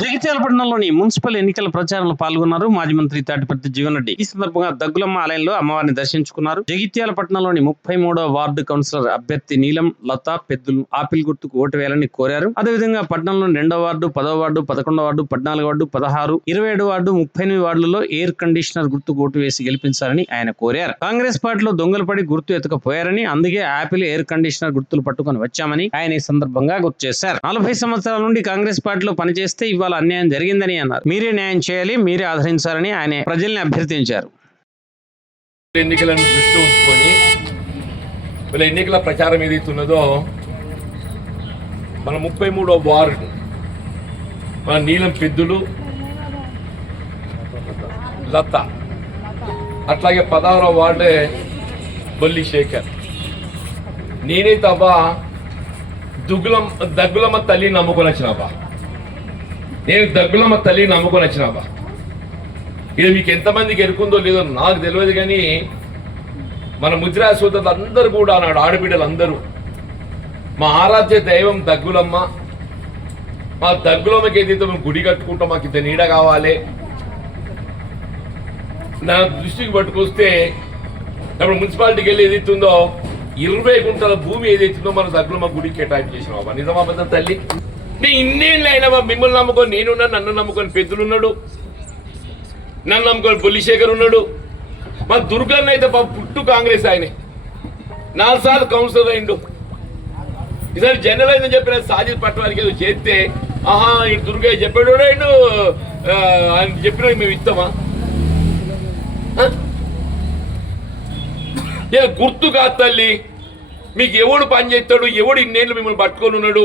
జగిత్యాల పట్టణంలోని మున్సిపల్ ఎన్నికల ప్రచారంలో పాల్గొన్నారు మాజీ మంత్రి తాటిపర్తి జీవన్ రెడ్డి. ఈ సందర్భంగా దగ్గులమ్మ ఆలయంలో అమ్మవారిని దర్శించుకున్నారు. జగిత్యాల పట్టణంలోని 33వ వార్డు కౌన్సిలర్ అభ్యర్థి నీలం లత పెద్దలు ఆపిల్ గుర్తుకు ఓటు వేయాలని కోరారు. అదేవిధంగా పట్టణంలోని 2వ వార్డు, 10వ వార్డు, 11వ వార్డు, 14వ వార్డు, 16, 27 వార్డు, 38 వార్డులలో ఎయిర్ కండిషనర్ గుర్తుకు ఓటు వేసి గెలిపించాలని ఆయన కోరారు. కాంగ్రెస్ పార్టీలో దొంగలు పడి గుర్తు ఎత్తుకపోయారని, అందుకే ఆపిల్ ఎయిర్ కండిషనర్ గుర్తులు పట్టుకొని వచ్చామని ఆయన ఈ సందర్భంగా గుర్తు చేశారు. 40 సంవత్సరాల నుండి కాంగ్రెస్ పార్టీలో పనిచేస్తే ఇవాళ అన్యాయం జరిగిందని అన్నారు. మీరే న్యాయం చేయాలి, మీరే ఆదరించాలని ఆయన ప్రజల్ని అభ్యర్థించారు. ఎన్నికలను దృష్టి ఉంచుకొని వీళ్ళ ఎన్నికల ప్రచారం ఏదైతున్నదో మన 33వ వార్డు మన నీలం పెద్దులు లత, అట్లాగే 16వ వార్డే బొల్లి శేఖర్. నేనైతే అబ్బా దగ్గులమ్మ తల్లి నమ్ముకొని వచ్చినాబా, నేను దగ్గులమ్మ తల్లి నమ్ముకొని వచ్చినాబా. ఇది మీకు ఎంతమందికి ఎరుకుందో లేదో నాకు తెలియదు, కానీ మన ముద్రా సోదరులు అందరూ కూడా నాడు ఆడబిడ్డలు అందరూ మా ఆరాధ్య దైవం దగ్గులమ్మ, మా దగ్గులమ్మకి ఏదైతే మేము గుడి కట్టుకుంటాం, మాకు ఇంత నీడ కావాలి నా దృష్టికి పట్టుకొస్తే ఇప్పుడు మున్సిపాలిటీకి వెళ్ళి ఏదైతుందో 20 గుంటల భూమి ఏదైతుందో మన దగ్గులమ్మ గుడికి కేటాయింపు చేసినావా. నిజమాబద్ధం తల్లి, ఇన్నేళ్ళు అయినా మిమ్మల్ని నమ్ముకొని నేనున్నా, నన్ను నమ్ముకొని పెద్దలున్నాడు, నన్ను నమ్ముకొని బొల్లిశేఖర్ ఉన్నాడు. మా దుర్గన్న అయితే పుట్టు కాంగ్రెస్ ఆయన 4 సార్లు కౌన్సిలర్ అయిండు. ఈసారి జనరల్ అయిందని చెప్పిన సాజిద్ పట్టడానికి ఏదో చేస్తే ఆహా ఈ దుర్గయ్య చెప్పాడు అయిండు ఆయన చెప్పిన మేము ఇస్తామా? గుర్తు కాదు తల్లి, మీకు ఎవడు పని చేస్తాడు, ఎవడు ఇన్నేళ్ళు మిమ్మల్ని పట్టుకొని ఉన్నాడు.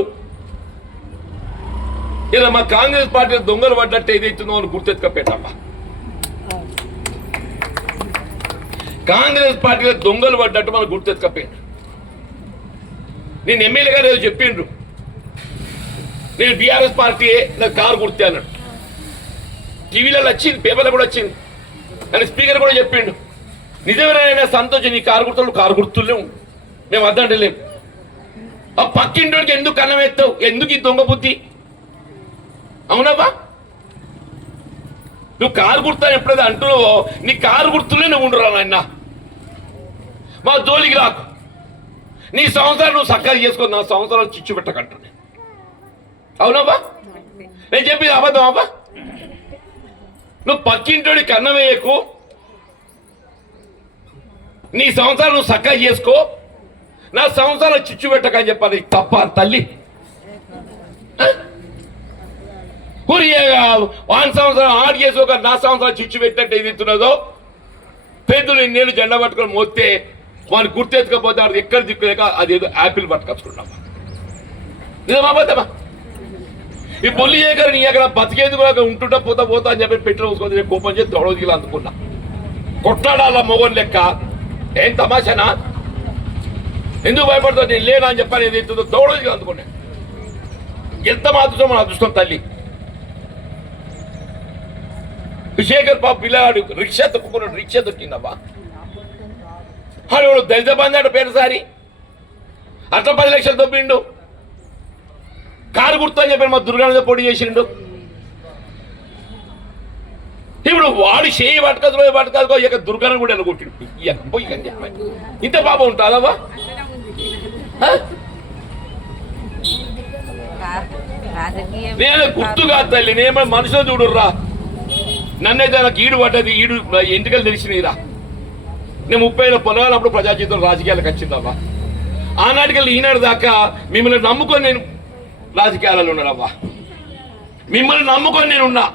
ఇలా మా కాంగ్రెస్ పార్టీ దొంగలు పడ్డట్టు ఏదైతుందో అని గుర్తెత్తుకపోయాడమ్మా. కాంగ్రెస్ పార్టీలో దొంగలు పడ్డట్టు మనం గుర్తెత్తుకపోయాడు. నేను ఎమ్మెల్యే గారు ఏదో చెప్పిండ్రు, నేను బీఆర్ఎస్ పార్టీయే, నాకు కారు గుర్తే అన్నాడు. టీవీలలో వచ్చింది, పేపర్లో కూడా వచ్చింది, కానీ స్పీకర్ కూడా చెప్పిండు. నిజమేనా సంతోషం, నీ కారు గుర్తులేము, మేము వద్దంటలేము. ఆ పక్కింటోడికి ఎందుకు కన్నం ఎత్తావు, ఎందుకు ఈ దొంగ బుద్ధి? అవునవ్వా, నువ్వు కారు గుర్తాను ఎప్పుడైతే అంటున్నావో నీ కారు గుర్తులే నువ్వు ఉండరా నాయన, మా జోలికి రాకు. నీ సంవత్సరాలు నువ్వు చక్కగా చేసుకో, నా సంవత్సరాలు చిచ్చు పెట్టకంటున్నా. అవునవ్వా, నేను చెప్పింది అబద్ధం అవ్వా. నువ్వు పక్కింటోడి కన్నం వేయకు, నీ సంవత్సరాలు నువ్వు చక్కగా చేసుకో, నా సంవత్సరాలు చిచ్చు పెట్టకని చెప్పాలి. తప్ప తల్లి, వాన్ సంవత్సరం 6 చేసుకోక నా సంవత్సరాలు చిచ్చు పెట్టినట్టు ఏదిస్తున్నదో. పెద్దలు ఇన్నేళ్ళు జెండా పట్టుకొని మోస్తే వాడిని గుర్తెత్తుకపోతే వాడికి ఎక్కడ దిక్కులేక అదేదో యాపిల్ పట్టుకొచ్చుకున్నామా. నిజమా పోతామా? ఈ బొల్లి శేఖర్ నీ అక్కడ బతికేందుకు ఉంటుంటా పోతా అని చెప్పి పెట్టిన చూసుకొని కోపం చేసి దొడవదిలా అందుకున్నా. కొట్లాడాల మొగన్ లెక్క, ఏం తమాషానా? ఎందుకు భయపడతావు? నేను లేనా అని చెప్పాను, ఏదైతుందో దొడవదిగా అందుకున్నా. ఎంత మా అదృష్టం, మన అదృష్టం తల్లి. శేఖర్ బాబు పిల్లగాడు రిక్షా తొక్కున్నాడు, రిక్షా తొక్కిందబ్బా. వాడు దళిత బంధాడు పేరుసారి అట్లా 10 లక్షలు తొప్పిండు. కారు గుర్తు అని చెప్పి మా దుర్గానంద పోటీ చేసిండు. ఇప్పుడు వాడు చేయి పట్టుకో ఇక దుర్గాను కూడా వెళ్ళగొట్టిండు. పోయి అని చెప్పాలి, ఇంత పాపం ఉంటుందవ్వా. నేను గుర్తుగా తల్లి, నేను మనుషులు చూడుర్రా. నన్నైతే నాకు ఈడు పడ్డది, ఈడు ఎంటికలు తెలిసినరా. నేను 30 పొలాలు అప్పుడు ప్రజా జీవితం రాజకీయాలకు వచ్చిందవ్వా. ఆనాటికల్లా ఈనాడు దాకా మిమ్మల్ని నమ్ముకొని నేను రాజకీయాలలో ఉన్నానవ్వా. మిమ్మల్ని నమ్ముకొని నేనున్నా.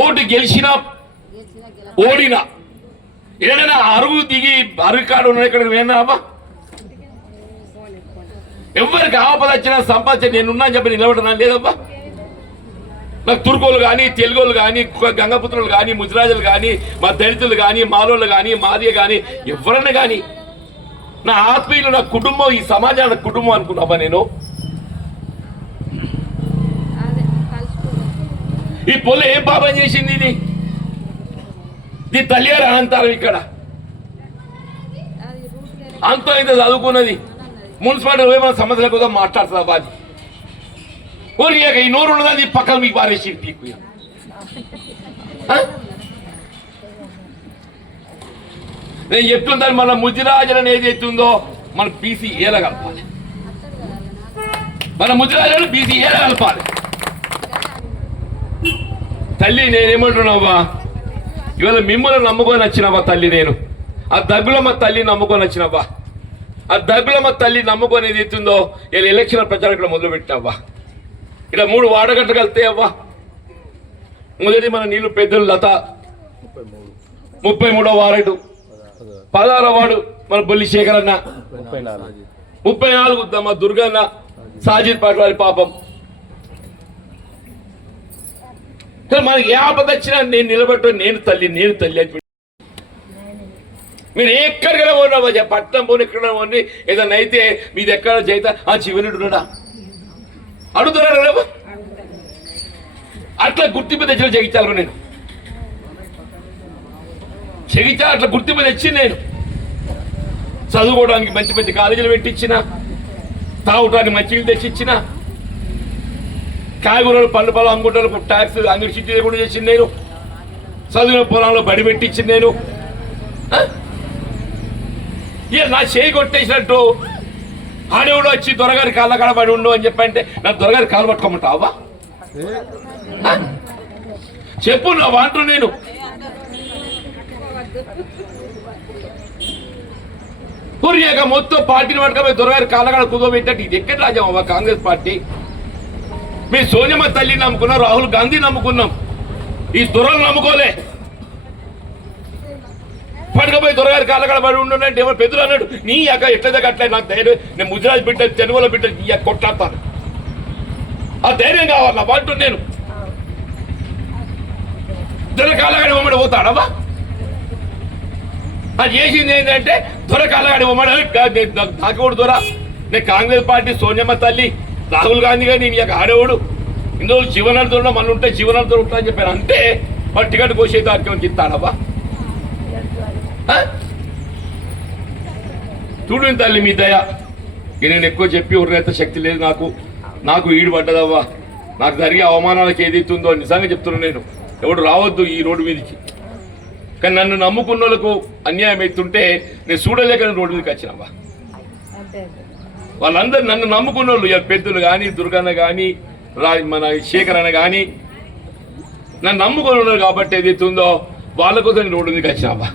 ఓటు గెలిచినా ఓడినా ఏదైనా అరుగు దిగి అరుగు కాడు ఉన్నా ఇక్కడ నేనా అవ్వా. ఎవరికి ఆపద వచ్చినా సంపాదించి నేనున్నా అని చెప్పి నిలబడనా లేదవ్వా. నాకు తుర్కోలు కానీ, తెలుగోళ్ళు కానీ, గంగపుత్రులు కానీ, ముజరాజులు కానీ, మా దళితులు కానీ, మాలోళ్ళు కానీ, మాదియ కానీ, ఎవరన్నా కానీ నా ఆత్మీయులు, నా కుటుంబం, ఈ సమాజానికి కుటుంబం అనుకున్నావా నేను? ఈ పొల్ల ఏం పాపం చేసింది? ఇది తల్లి గారు అనంతారం. ఇక్కడ అంతా ఇంత చదువుకున్నది, మున్సిపాలిటీ ఏమైనా సమస్యల కోసం మాట్లాడుతుందా? అది ఊరియాక ఈ నోరు ఉన్నది పక్కన మీకు పారేసి పీకు. నేను చెప్తుందని మన ముదిరాజులను ఏదైతే ఉందో మన బీసీ ఏల కలపాలి, మన ముదిరాజులను బీసీ ఏల కలపాలి. తల్లి నేనేమంటున్నావా, ఇవాళ మిమ్మల్ని నమ్ముకొని వచ్చినవా తల్లి, నేను ఆ దగ్గులమ్మ తల్లి నమ్ముకొని వచ్చినవా, ఆ దగ్గులమ్మ తల్లి నమ్ముకొని ఏది ఉందో ఇలా ఎలక్షన్ ప్రచారం ఇక్కడ మొదలు పెట్టినవ్వా. ఇక్కడ 3 వాడగట్లు కలితే అవ్వా. మొదటి మన నీళ్ళు పెద్దలు లత 33వ వార్డు, 16వ వార్డు మన బొల్లి శేఖర్ అన్న, 34 మా దుర్గన్న, సాజిద్ పాట వారి పాపం. మనకి ఏ ఆపద వచ్చినా నేను నిలబెట్టు, నేను తల్లి అని మీరు ఎక్కడికైనా పోయినా పట్నం పోనీ ఎక్కడ పోనీ ఏదన్నా అయితే మీది ఎక్కడ చేత ఆ చివరిడు అడుగుతున్నారా? అట్లా గుర్తింపు తెచ్చిన జగించాలి. నేను జగించా అట్లా గుర్తింపు తెచ్చి నేను చదువుకోవడానికి మంచి మంచి కాలేజీలు పెట్టించిన, తాగటానికి మంచిగా తెచ్చిచ్చిన, కాయగూరలు పండ్ల పొలం అమ్ముకుంటారు, ట్యాక్స్ అంగడి సిటీ కూడా చేసింది నేను, చదివిన పొలంలో బడి పెట్టించింది నేను. ఇక నా చేయి కొట్టేసినట్టు ఆడేవుడు వచ్చి దొరగారి కాళ్ళ కాడ పడి ఉండు అని చెప్పంటే నా దొరగారి కాలు పట్టుకోమంటావా? చెప్పు నా వాంటు. నేను పూర్యాక మొత్తం పార్టీని పట్టుకపోయి దొరగారి కాళ్ళ కాడ కుదోబెట్టట్టు ఇది ఎక్కడ రాజామవ్వా కాంగ్రెస్ పార్టీ? మీ సోనియమ్మ తల్లిని నమ్ముకున్నాం, రాహుల్ గాంధీ నమ్ముకున్నాం, ఈ దొరలు నమ్ముకోలే. పడకపోయి దొరగారి కాళ్ళకాడ పడి ఉండంటే ఎవరు పెద్దలు అన్నాడు, నీ అక్క ఎట్లా అట్లే నాకు ధైర్యం, నేను ముదిరాజు బిడ్డ తెలుగులో బిడ్డ నీ అక్క కొట్లాడతాను, ఆ ధైర్యం కావాలి నా పాటు. నేను దొర కాళ్ళగాడి ఉమ్మడి పోతాడమ్మా. అది చేసింది ఏంటంటే దొర కాళ్ళగాడి ఉమ్మడి నాకెవడు దొర, నేను కాంగ్రెస్ పార్టీ సోనియమ్మ తల్లి రాహుల్ గాంధీ గారు నీ యొక్క ఆడేవాడు, ఇందులో జీవనాలతో మన ఉంటే జీవనాలతో ఉంటా అని చెప్పాను. అంటే మరి టికెట్ కోసే దానికి ఇస్తాడబ్బా. చూడండి తల్లి మీ దయ. నేను ఎక్కువ చెప్పి ఉర్రేత శక్తి లేదు నాకు ఈడు పడ్డదవ్వా. నాకు జరిగే అవమానాలకు ఏదైతుందో నిజంగా చెప్తున్నాను. నేను ఎవడు రావద్దు ఈ రోడ్డు మీదకి. కానీ నన్ను నమ్ముకున్న వాళ్ళకు అన్యాయం అవుతుంటే నేను చూడలేక రోడ్డు మీదకి వచ్చినవ్వా. వాళ్ళందరూ నన్ను నమ్ముకున్న వాళ్ళు, పెద్దలు కానీ దుర్గన్న కానీ మన శేఖర్ అన్న కానీ నన్ను నమ్ముకుని ఉన్నారు కాబట్టి ఏదైతుందో వాళ్ళ కోసం నేను రోడ్డు మీదకి వచ్చినవ్వా.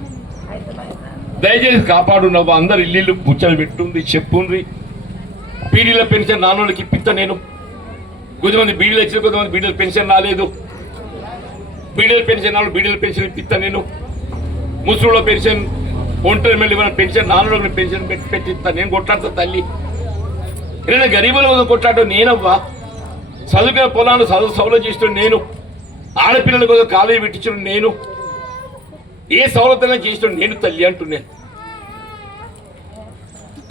దయచేసి కాపాడున్నావా. అందరు ఇల్లు బుచ్చలు పెట్టుంది చెప్పుండ్రి. బీడీల పెన్షన్ నాన్నోళ్ళకి ఇప్పిస్తా నేను. కొద్దిమంది బీడీలు వచ్చిన కొద్దిమంది బీడీల పెన్షన్ రాలేదు. బీడీల పెన్షన్ నాన్న బీడీల పెన్షన్ ఇప్పిస్తా నేను. ముసలిలో పెన్షన్, ఒంటరి మళ్ళీ పెన్షన్ నాన్నలో పెన్షన్ పెట్టిస్తా నేను. కొట్లాడతా తల్లి. ఏదైనా గరీబుల కోసం కొట్లాడటం నేనవ్వా. చదువుకున్న పొలాన్ని సౌలభ్యం చేసిన నేను. ఆడపిల్లల కోసం కాలేజీ పెట్టించడం నేను. ఏ సౌలభ్యంగా చేసిన నేను తల్లి అంటున్నాను.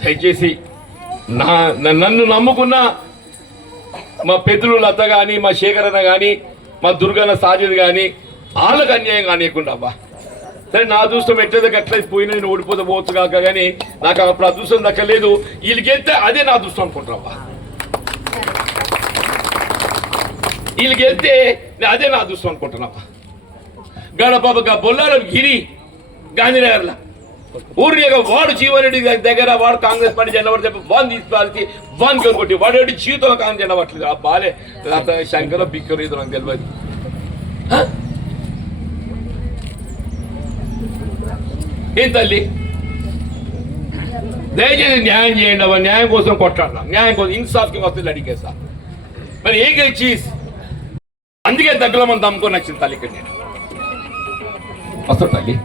దయచేసి నన్ను నమ్ముకున్న మా పెద్దలు లత కానీ, మా శేఖరన్న కానీ, మా దుర్గన్న సాజిద్ కానీ వాళ్ళకి అన్యాయం కానియకుండా అబ్బా. సరే నా అదృష్టం ఎట్లయితే అట్లా పోయినా నేను ఓడిపోతే పోవచ్చు కాక, కానీ నాకు అప్పుడు అదృష్టం దక్కలేదు. వీళ్ళకి వెళ్తే అదే నా అదృష్టం అనుకుంటారబ్బా. వీళ్ళకి వెళ్తే అదే నా అదృష్టం అనుకుంటున్నావా. గడప బొల్లారం గిరి గాంధీనగర్లో ఊరిగా వాడు జీవనరెడ్డి దగ్గర వాడు కాంగ్రెస్ పార్టీ జెండా చెప్పి వాన్ తీసుకు వాన్ కొట్టి వాడు జీవితంలో కాంగ్రెస్ జెండా పట్టలేదు. ఆ బాలే శంకర బిక్కరు ఇది నాకు తెలియదు. ఏం తల్లి దయచేసి న్యాయం చేయండి అవ్వ. న్యాయం కోసం కొట్లాడదాం, న్యాయం కోసం ఇన్సాఫ్కి వస్తుంది అడిగేస్తా. మరి ఏ చీజ్ అందుకే దగ్గర మనం దమ్ముకొని వచ్చింది తల్లి. ఇక్కడ నేను వస్తా తల్లి.